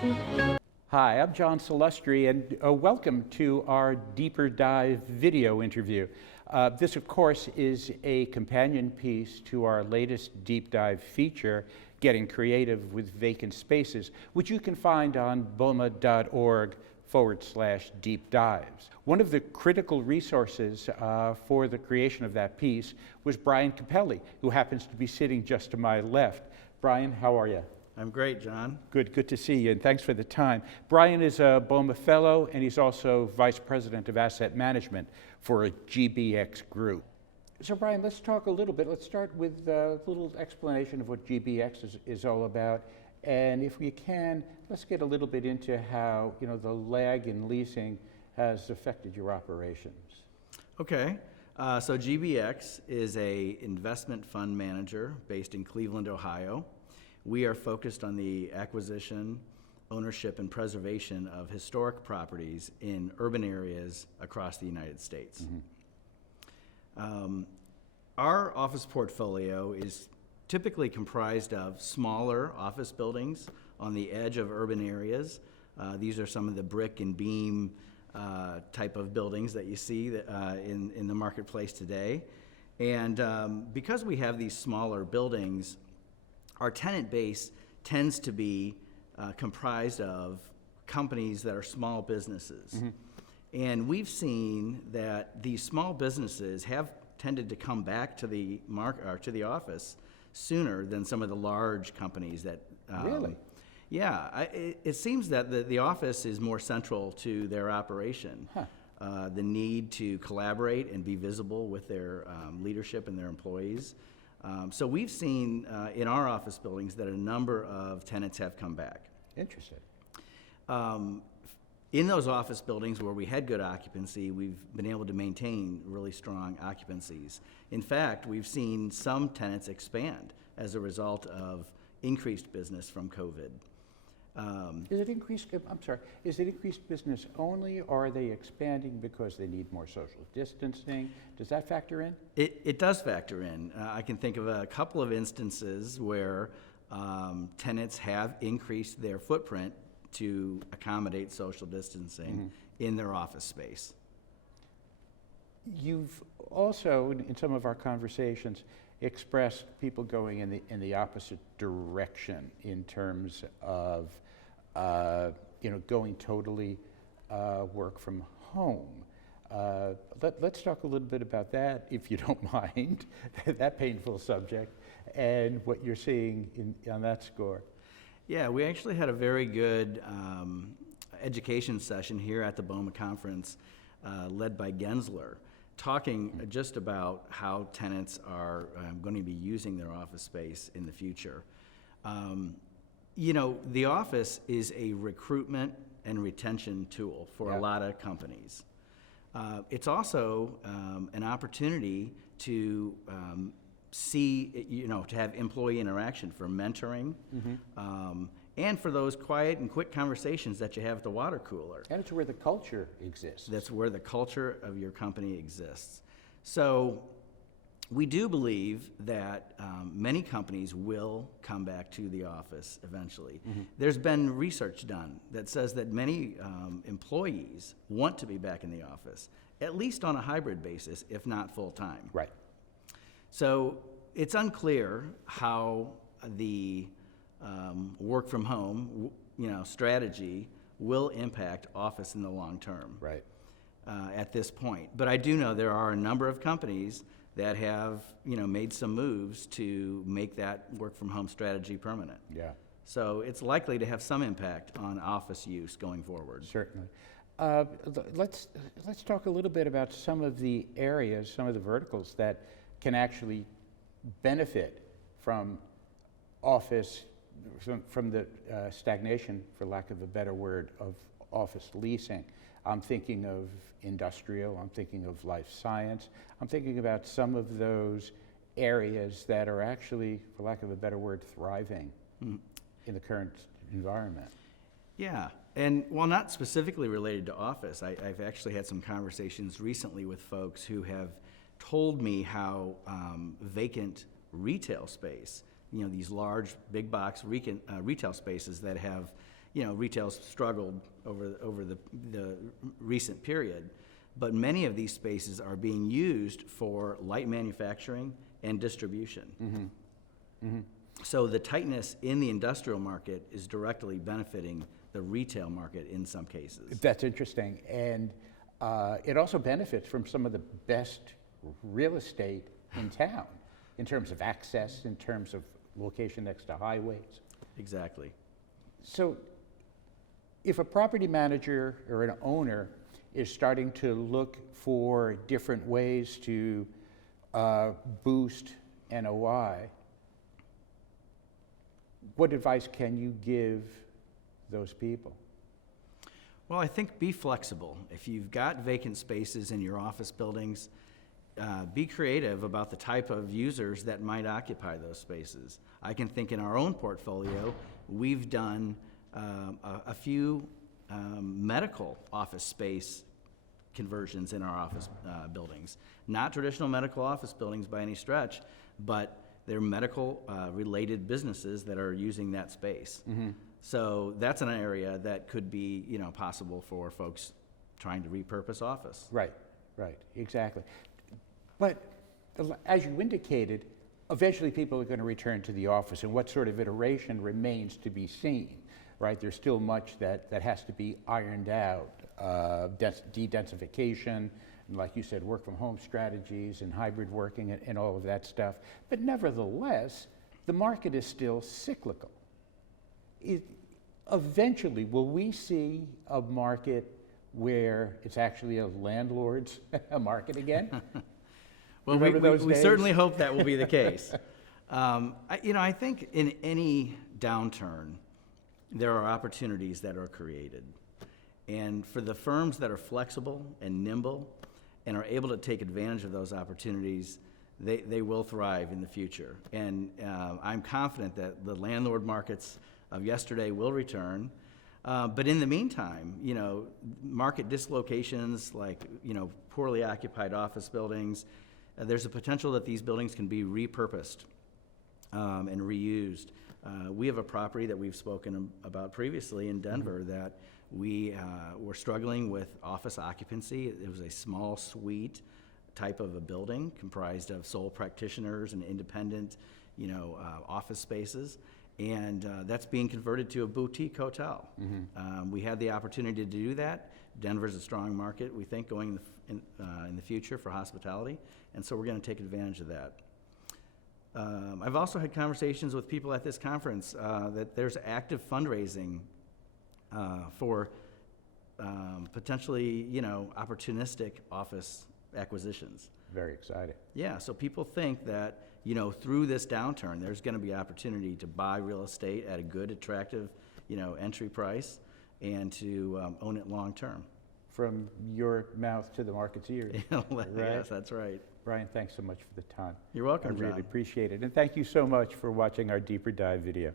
Hi, I'm John Salustri, and welcome to our Deeper Dive video interview. This, of course, is a companion piece to our latest Deep Dive feature, Getting Creative with Vacant Spaces, which you can find on BOMA.org/deep dives. One of the critical resources for the creation of that piece was Brian Capelli, who happens to be sitting just to my left. Brian, how are you? I'm great, John. Good to see you, and thanks for the time. Brian is a BOMA Fellow, and he's also Vice President of Asset Management for a GBX group. So Brian, let's talk a little bit. Let's start with a little explanation of what GBX is all about. And if we can, let's get a little bit into how the lag in leasing has affected your operations. Okay. So GBX is an investment fund manager based in Cleveland, Ohio. We are focused on the acquisition, ownership, and preservation of historic properties in urban areas across the United States. Our office portfolio is typically comprised of smaller office buildings on the edge of urban areas. These are some of the brick and beam type of buildings that you see in the marketplace today. And because we have these smaller buildings, our tenant base tends to be comprised of companies that are small businesses. And we've seen that these small businesses have tended to come back to the office sooner than some of the large companies that. Really? Yeah, it seems that the office is more central to their operation. The need to collaborate and be visible with their leadership and their employees. So we've seen in our office buildings that a number of tenants have come back. Interesting. In those office buildings where we had good occupancy, we've been able to maintain really strong occupancies. In fact, we've seen some tenants expand as a result of increased business from COVID. Is it increased business only, or are they expanding because they need more social distancing? Does that factor in? It does factor in. I can think of a couple of instances where tenants have increased their footprint to accommodate social distancing in their office space. You've also, in some of our conversations, expressed people going in the opposite direction in terms of going totally work from home. Let's talk a little bit about that, if you don't mind, that painful subject, and what you're seeing on that score. Yeah, we actually had a very good education session here at the BOMA conference led by Gensler, talking just about how tenants are going to be using their office space in the future. The office is a recruitment and retention tool for a lot of companies. It's also an opportunity to to have employee interaction for mentoring, and for those quiet and quick conversations that you have at the water cooler. And it's where the culture exists. That's where the culture of your company exists. So we do believe that many companies will come back to the office eventually. There's been research done that says that many employees want to be back in the office, at least on a hybrid basis, if not full-time. Right. So it's unclear how the work from home, strategy will impact office in the long term. Right. At this point, but I do know there are a number of companies that have made some moves to make that work from home strategy permanent. Yeah. So it's likely to have some impact on office use going forward. Certainly. Let's talk a little bit about some of the areas, some of the verticals that can actually benefit from office, from the stagnation, for lack of a better word, of office leasing. I'm thinking of industrial, I'm thinking of life science, I'm thinking about some of those areas that are actually, for lack of a better word, thriving in the current environment. Yeah, and while not specifically related to office, I've actually had some conversations recently with folks who have told me how vacant retail space, these large big box retail spaces that have retail's struggled over the recent period, but many of these spaces are being used for light manufacturing and distribution. So the tightness in the industrial market is directly benefiting the retail market in some cases. That's interesting. And it also benefits from some of the best real estate in town in terms of access, in terms of location next to highways. Exactly. So if a property manager or an owner is starting to look for different ways to boost NOI, what advice can you give those people? Well, I think be flexible. If you've got vacant spaces in your office buildings, be creative about the type of users that might occupy those spaces. I can think in our own portfolio, we've done a few medical office space conversions in our office buildings. Not traditional medical office buildings by any stretch, but they're medical related businesses that are using that space. So that's an area that could be, possible for folks trying to repurpose office. Right, exactly. But as you indicated, eventually people are going to return to the office, and what sort of iteration remains to be seen, right? There's still much that has to be ironed out, de-densification, and like you said, work from home strategies and hybrid working and all of that stuff. But nevertheless, the market is still cyclical. Eventually, will we see a market where it's actually a landlord's market again? Well, we certainly hope that will be the case. I think in any downturn, there are opportunities that are created. And for the firms that are flexible and nimble and are able to take advantage of those opportunities, they will thrive in the future. And I'm confident that the landlord markets of yesterday will return. But in the meantime, market dislocations like, poorly occupied office buildings, there's a potential that these buildings can be repurposed and reused. We have a property that we've spoken about previously in Denver that we were struggling with office occupancy. It was a small suite type of a building comprised of sole practitioners and independent, office spaces. And that's being converted to a boutique hotel. We had the opportunity to do that. Denver's a strong market, we think, going in the future for hospitality, and so we're going to take advantage of that. I've also had conversations with people at this conference that there's active fundraising for potentially, opportunistic office acquisitions. Very exciting. Yeah, so people think that, through this downturn, there's going to be opportunity to buy real estate at a good, attractive, entry price and to own it long term. From your mouth to the market's ears. Right? Yes, that's right. Brian, thanks so much for the time. You're welcome, I really John. appreciate it. And thank you so much for watching our Deeper Dive video.